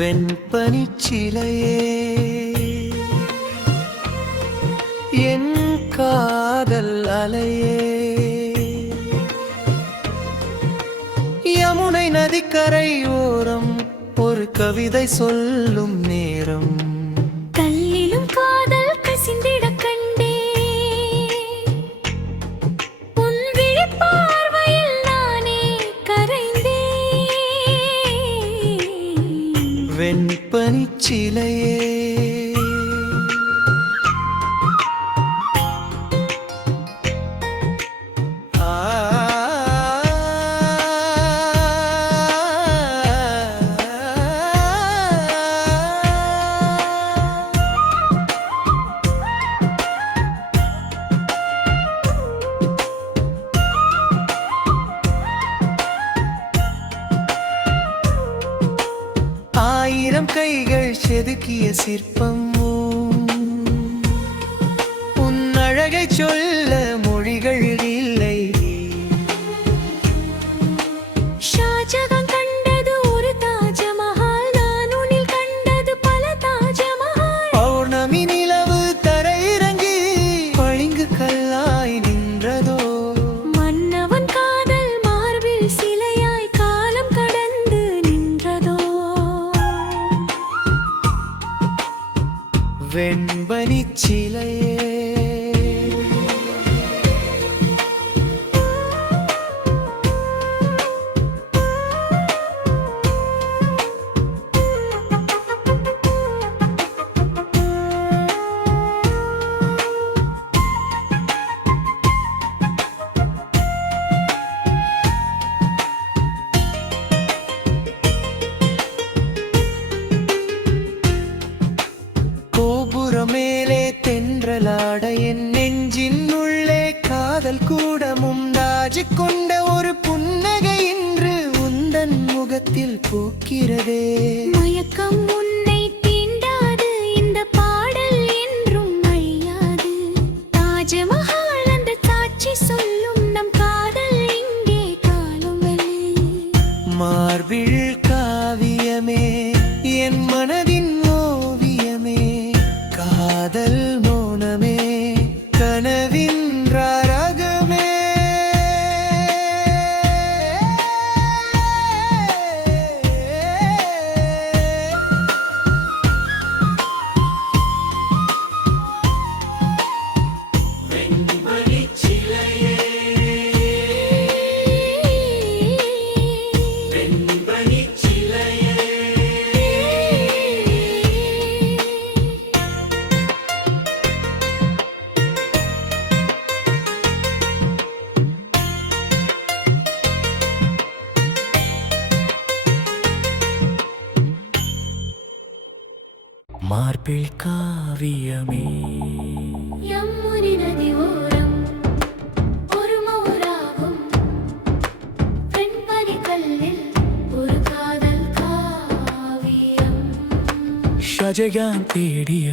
வெண்பனிச்சிலையே என் காதல் அலையே யமுனை நதிக்கரை ஓரம் ஒரு கவிதை சொல்லும் நேரம் கல்லிலும் காதல் கசிந்திட கண்டே உன் விழிப்பார்வையில் நானே கரைந்தே வெண்பனிச்சிலையே ஆயிரம் கைகள் செதுக்கிய சிற்பம் உன் அழகை சொல்ல மொழிகள் இல்லை ஷாஜகான் கண்டது ஒரு தாஜ்மஹால் நான் உன்னில் கண்டது பல தாஜ்மஹால் பௌர்ணமி நிலவு தரையிறங்கி பளிங்கு கல்லாய் நின்றதோ மன்னவன் காதல் மார்பில் சிலையாய் காலம் கடந்து நின்றதோ வெண்பனிச்சிலையே மேலே தென்றலாட என் நெஞ்சின் உள்ளே காதல் கூடமும் தாஜிக் கொண்ட ஒரு புன்னகை இன்று உந்தன் முகத்தில் பூக்கிறதே மயக்கம் உன்னை தீண்டாது இந்த பாடல் என்றும் அழியாது தாஜ்மஹால் அந்த சாட்சி சொல்லும் நம் காதல் இங்கே காலம் வரை மார்பில் காவியமே என் மனதின் ஓவியமே காதல் மௌனமே கனவின் ராகமே வெண்பனிச்சிலையே வெண்பனிச்சிலையே மார்பில் காவியமே யமுனை நதி ஓரம் ஒரு மௌராகும் வெண்பனிக்கல்லில் ஒரு காதல் காவியம் ஷாஜகான் தேடிய